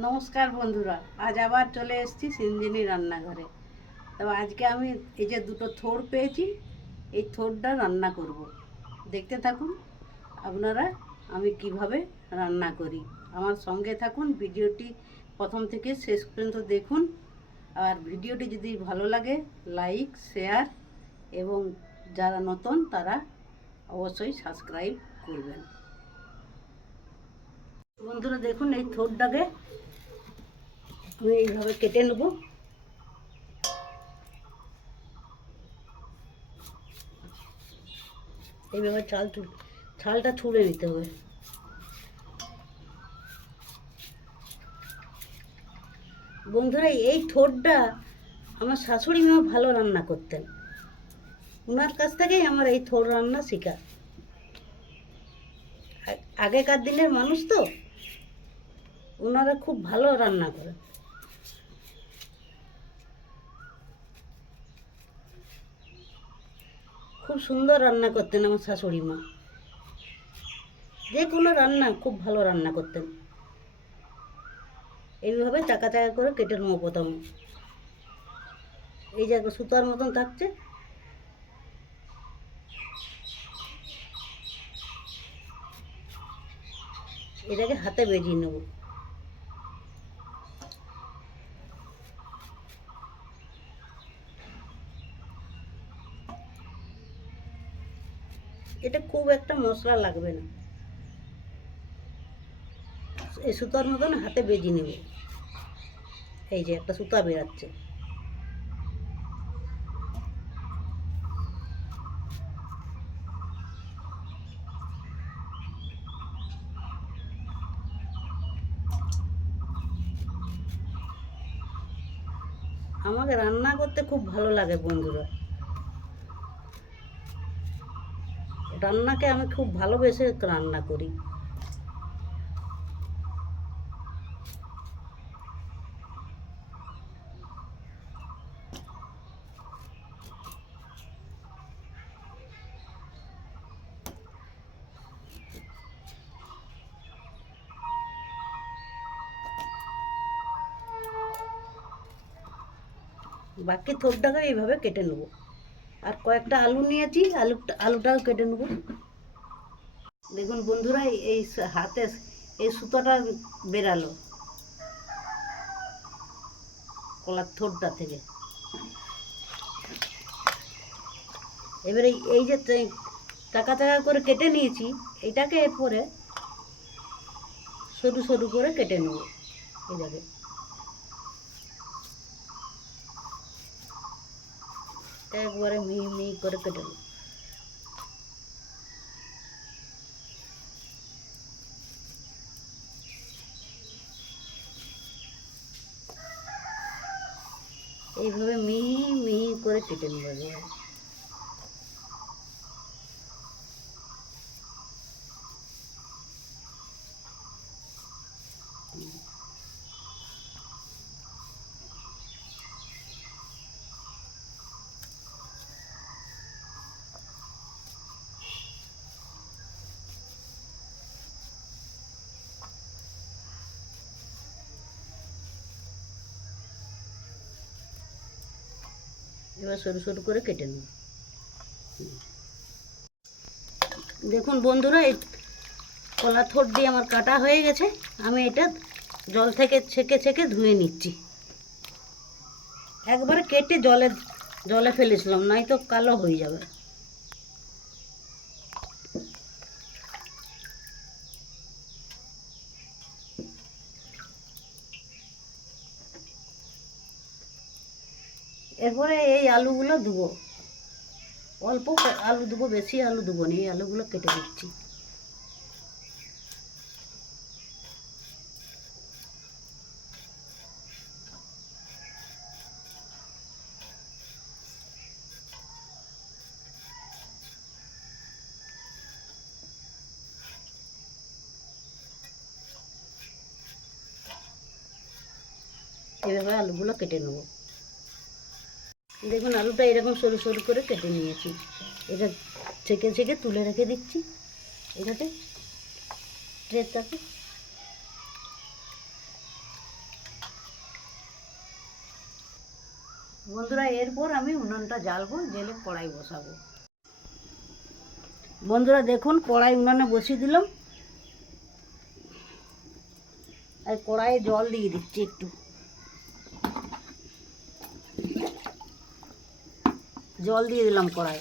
নমস্কার বন্ধুরা, আজ আবার চলে এসেছি সিঞ্জিনি রান্নাঘরে। তো আজকে আমি এই যে দুটো থোড় পেয়েছি, এই থোড়টা রান্না করব। দেখতে থাকুন আপনারা আমি কীভাবে রান্না করি। আমার সঙ্গে থাকুন, ভিডিওটি প্রথম থেকে শেষ পর্যন্ত দেখুন। আর ভিডিওটি যদি ভালো লাগে, লাইক, শেয়ার এবং যারা নতুন, তারা অবশ্যই সাবস্ক্রাইব করবেন। বন্ধুরা দেখুন, এই থোড়টাকে আমি এইভাবে কেটে নেব। এইভাবে চাল ছু ছালটা ছুঁড়ে নিতে হবে। বন্ধুরা, এই থোড়টা আমার শাশুড়ি মা ভালো রান্না করতেন। ওনার কাছ থেকেই আমার এই থোড় রান্না শেখা। আগেকার দিনের মানুষ তো ওনারা খুব ভালো রান্না করে। খুব সুন্দর রান্না করতেন আমার শাশুড়ি মা। যে কোনো রান্না খুব ভালো রান্না করতেন। এইভাবে চাকা চাকা করে কেটে নেব প্রথম। এই যে সুতার মতন থাকছে। এটাকে হাতে বেজিয়ে নেব। এটা খুব একটা মশলা লাগবে না। এই সুতার মতন হাতে বেজি নেব। এই যে একটা সুতা বেরাচ্ছে। আমাকে রান্না করতে খুব ভালো লাগে বন্ধুরা। রান্নাকে আমি খুব ভালোবেসে রান্না করি। বাকি থোপটাকে এইভাবে কেটে নেব। আর কয়েকটা আলু নিয়েছি আলুটা আলুটাও কেটে নেব। দেখুন বন্ধুরা, এই- হাতে এই সুতোটা বেরালো। কলার থোরটা থেকে। এবারে এই- এই যে টাকা টাকা করে কেটে নিয়েছি, এটাকে এরপরে সরু সরু করে কেটে নেব। এটাকে একবারে মিহি মিহি করে কেটে নেব এইভাবে মিহি মিহি করে কেটে নেব এবারে। সরু সরু করে কেটে নেব। দেখুন বন্ধুরা, এই কলা থোট দিয়ে আমার কাটা হয়ে গেছে। আমি এটা জল থেকে ছেঁকে ছেঁকে ধুয়ে নিচ্ছি। একবার কেটে জলে জলে ফেলেছিলাম, নয়তো কালো হয়ে যাবে এরপরে এই আলুগুলো দেবো অল্প আলু দেবো বেশি আলু দেবো না, এই আলুগুলো কেটে দিচ্ছি। এভাবে আলুগুলো কেটে নেব। দেখুন আলুটা এরকম সরু সরু করে কেটে নিয়েছি। এটা ছেঁকে ছেঁকে তুলে রেখে দিচ্ছি। এটাতে ট্রেটাকে বন্ধুরা, এরপর আমি উনানটা জ্বালবো, জেলে কড়াই বসাবো। বন্ধুরা, দেখুন, কড়াই উনানে বসিয়ে দিলাম। আর কড়াইয়ে জল দিয়ে দিচ্ছি একটু। জল দিয়ে দিলাম কড়াই।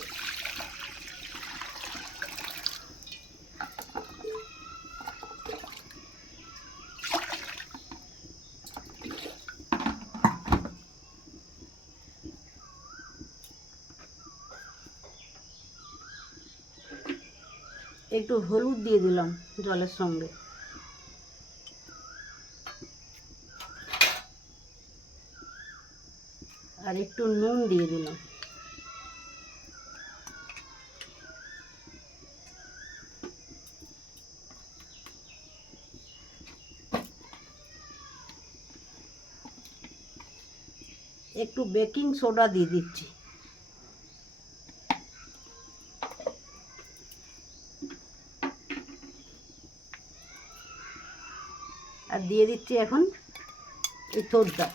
একটু হলুদ দিয়ে দিলাম জলের সঙ্গে। আর একটু নুন দিয়ে দিলাম। একটু বেকিং সোডা দিয়ে দিচ্ছি। আর দিয়ে দিচ্ছি এখন এই থোরটা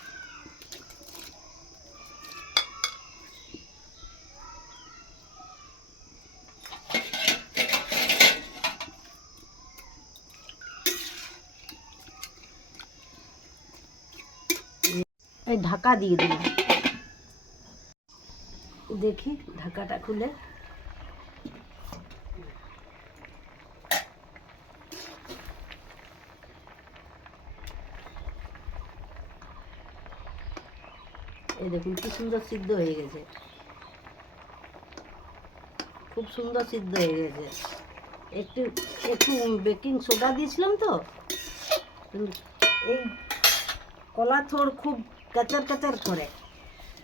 ঢাকা দিয়ে দিলাম। দেখি, ঢাকাটা খুলে। এই দেখুন, কি সুন্দর সিদ্ধ হয়ে গেছে। খুব সুন্দর সিদ্ধ হয়ে গেছে। একটু একটু বেকিং সোডা দিয়েছিলাম তো এই কলা থোড় খুব কাচার কাচার করে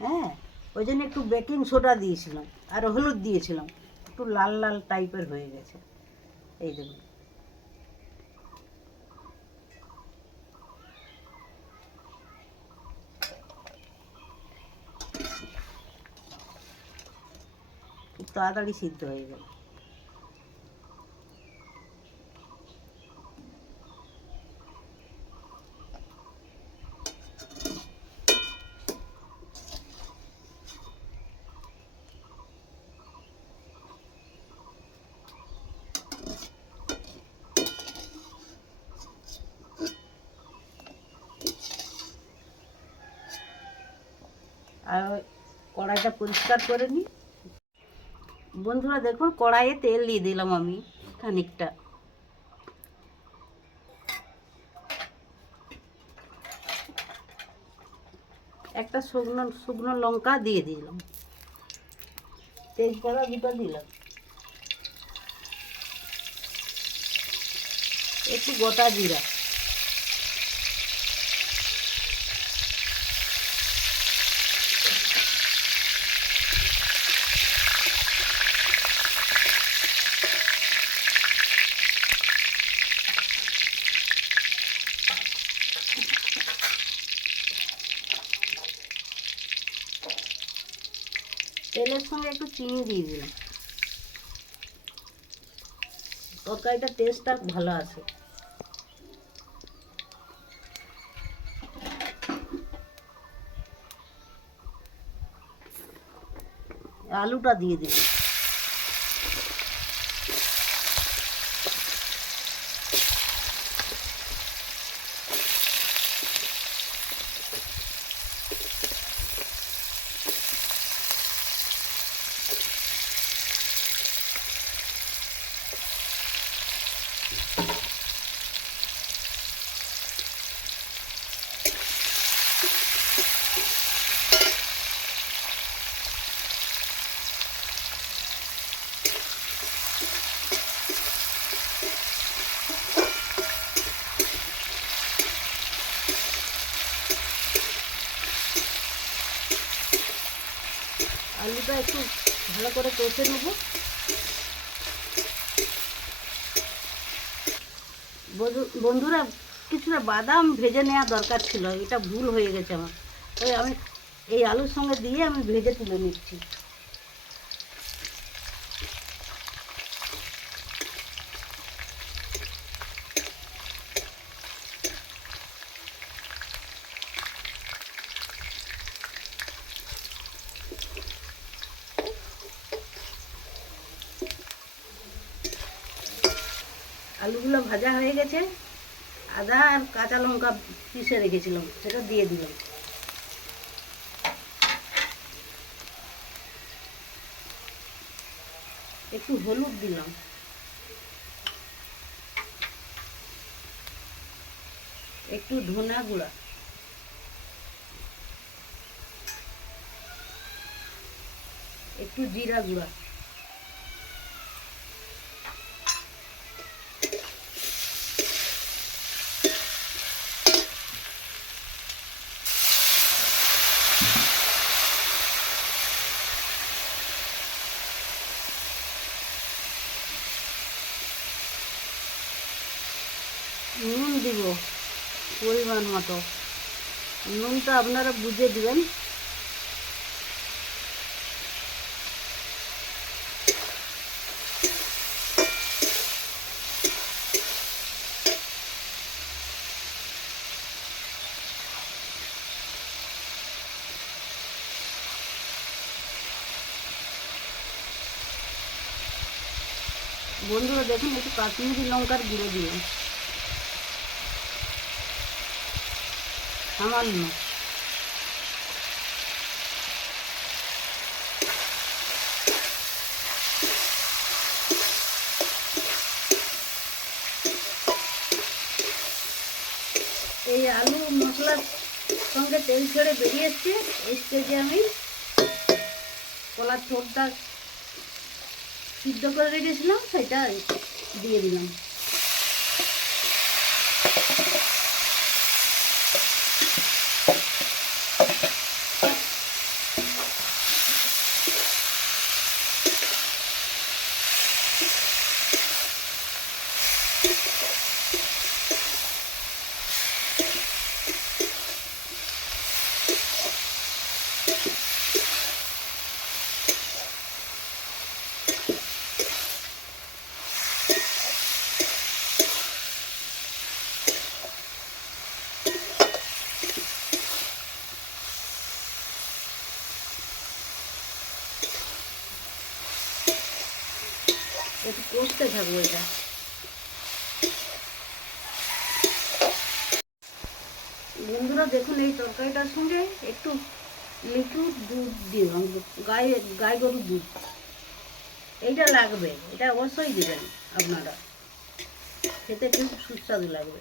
হ্যাঁ? ওই জন্য একটু বেকিং সোডা দিয়েছিলাম, আর হলুদ দিয়েছিলাম, একটু লাল লাল টাইপের হয়ে গেছে। এই দেখুন। খুব তাড়াতাড়ি সিদ্ধ হয়ে গেল। আর কড়াইটা পরিষ্কার করে নিই। বন্ধুরা দেখুন, কড়াইয়ে তেল দিয়ে দিলাম আমি খানিকটা। একটা শুকনো শুকনো লঙ্কা দিয়ে দিলাম। তেজপাতা দুটো দিলাম। একটু গোটা জিরা। সঙ্গে একটু চিনি দিয়ে দিলাম তরকারিটা টেস্টটা ভালো আছে আলুটা দিয়ে দিলাম একটু ভালো করে কষে নেব। বন্ধুরা, কিছুটা বাদাম ভেজে নেওয়া দরকার ছিল, এটা ভুল হয়ে গেছে আমার। তাই আমি এই আলুর সঙ্গে দিয়ে আমি ভেজে তুলে নিচ্ছি আলুগুলো ভাজা হয়ে গেছে। আদা আর কাঁচা লঙ্কা পিষে রেখেছিলাম, সেটা দিয়ে দিলাম। একটু হলুদ দিলাম। একটু ধনা গুঁড়া। একটু জিরা গুঁড়া নুন দিব পরিমাণ মতো। নুনটা আপনারা বুঝে দিবেন। বন্ধুরা দেখুন একটু কাশ্মীরি লঙ্কার গুঁড়ো দিয়ে সামান্য এই আলু মশলার সঙ্গে তেল ছেড়ে বেরিয়ে এসছে। এই স্টেজে আমি কলার ছোটটা সিদ্ধ করে রেখেছিলাম, সেটা দিয়ে দিলাম একটু কষতে থাকব এটা বন্ধুরা দেখুন এই তরকারিটার সঙ্গে একটু লিকুইড দুধ দিলাম গায়ে গাই গরুর দুধ। এইটা লাগবে, এটা অবশ্যই দেবেন আপনারা। খেতে খুব সুস্বাদু লাগবে।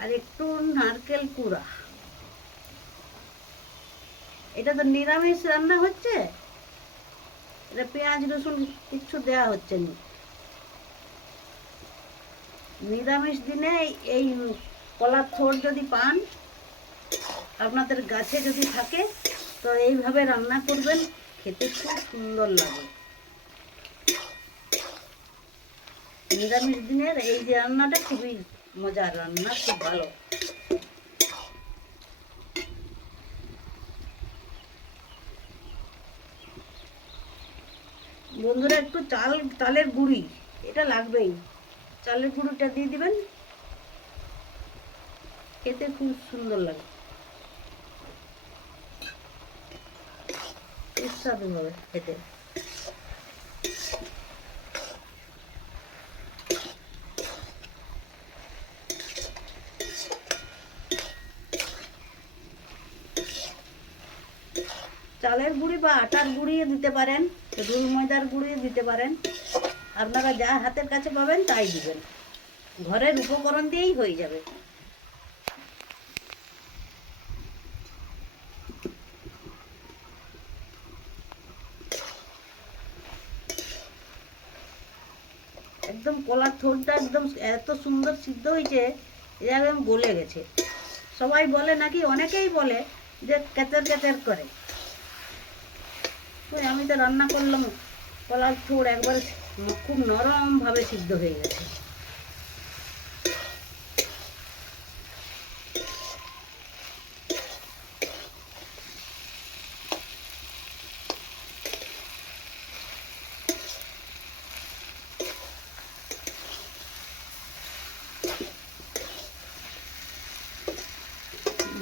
আর একটু নারকেল কুড়া। এটা তো নিরামিষ রান্না হচ্ছে। এটা পেঁয়াজ রসুন কিচ্ছু দেওয়া হচ্ছে না। নিরামিষ দিনে এই কলার থোর যদি পান, আপনাদের গাছে যদি থাকে, তো এইভাবে রান্না করবেন, খেতে খুব সুন্দর লাগে। নিরামিষ দিনের এই যে রান্নাটা খুবই মজার রান্না, খুব ভালো। বন্ধুরা, একটু চাল, চালের গুঁড়ি, এটা লাগবেই। চালের গুঁড়োটা দিয়ে দিবেন। খেতে খুব সুন্দর লাগে। হবে খেতে। চালের গুঁড়ি বা আটার গুঁড়িয়ে দিতে পারেন রুল ময়দার গুঁড়িয়ে দিতে পারেন। আপনারা যা হাতের কাছে পাবেন তাই দিবেন। ঘরের উপকরণ দিয়েই হয়ে যাবে। একদম কলার থোরটা একদম এত সুন্দর সিদ্ধ হয়েছে যে একদম গলে গেছে। সবাই বলে নাকি? অনেকেই বলে যে ক্যাচার ক্যাচার করে। আমি তো রান্না করলাম কলার থোর একবার খুব নরমভাবে সিদ্ধ হয়ে গেছে।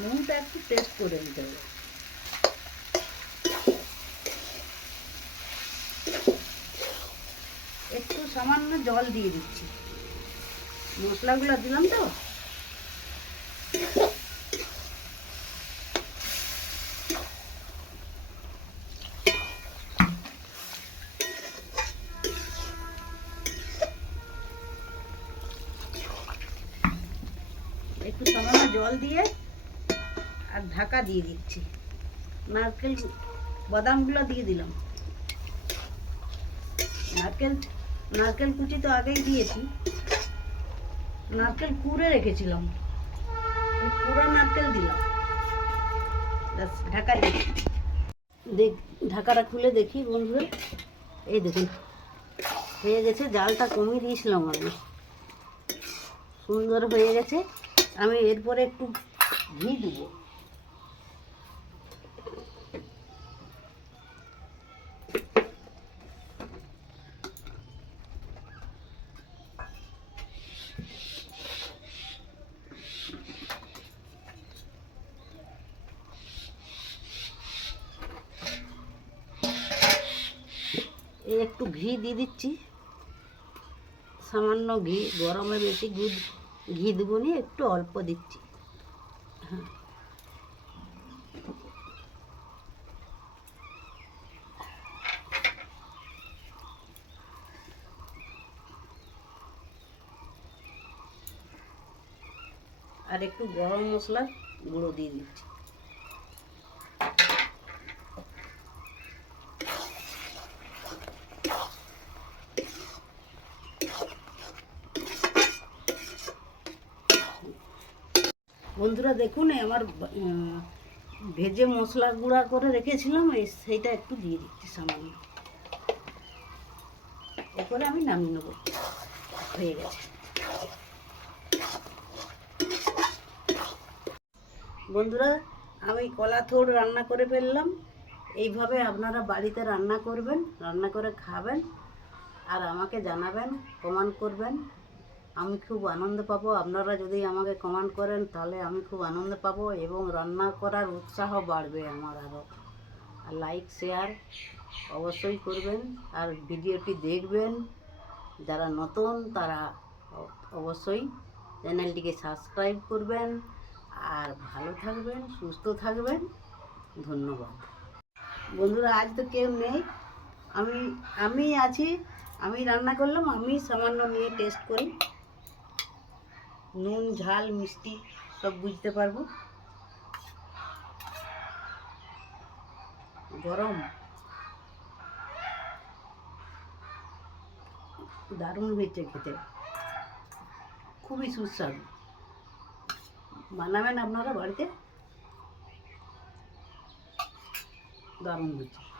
নুনটা একটু টেস্ট করে নিতে হবে একটু সামান্য জল দিয়ে দিচ্ছি। মশলাগুলো দিলাম তো। একটু সামান্য জল দিয়ে আর ঢাকা দিয়ে দিচ্ছি। নারকেল বাদামগুলো দিয়ে দিলাম। নারকেল নারকেল কুচি তো আগেই দিয়েছি। নারকেল কুড়ে রেখেছিলাম। কুড়া নারকেল দিলাম। ঢাকা দেখ, ঢাকাটা খুলে দেখি বন্ধুরা। এই দেখুন, হয়ে গেছে, জালটা কমিয়ে দিয়েছিলাম আমি। সুন্দর হয়ে গেছে। আমি এরপরে একটু ঘি দেবো এই একটু ঘি দিয়ে দিচ্ছি। সামান্য ঘি, গরমে বেশি ঘি ঘি দেবো একটু অল্প দিচ্ছি। হ্যাঁ আর একটু গরম মশলা গুঁড়ো দিয়ে দিচ্ছি বন্ধুরা দেখুন আমার ভেজে মশলা গুঁড়া করে রেখেছিলাম সেইটা একটু দিয়ে দিচ্ছি সামান্য। এরপরে আমি নামিয়ে নেব। হয়ে গেছে। বন্ধুরা, আমি কলা থোড় রান্না করে ফেললাম। এইভাবে আপনারা বাড়িতে রান্না করবেন, রান্না করে খাবেন, আর আমাকে জানাবেন, কমেন্ট করবেন। আমি খুব আনন্দ পাবো। আপনারা যদি আমাকে কমেন্ট করেন, তাহলে আমি খুব আনন্দ পাবো এবং রান্না করার উৎসাহ বাড়বে আমার আরও আর লাইক শেয়ার অবশ্যই করবেন। আর ভিডিওটি দেখবেন। যারা নতুন, তারা অবশ্যই চ্যানেলটিকে সাবস্ক্রাইব করবেন। আর ভালো থাকবেন, সুস্থ থাকবেন। ধন্যবাদ। বন্ধুরা, আজ তো কেউ নেই। আমি আমি আছি, আমি রান্না করলাম, আমি সামান্য নিয়ে টেস্ট করি। নুন, ঝাল, মিষ্টি সব বুঝতে পারব। গরম। দারুণ হয়েছে খেতে। খুবই সুস্বাদু। বানাবেন আপনারা বাড়িতে? দারুণ হয়েছে।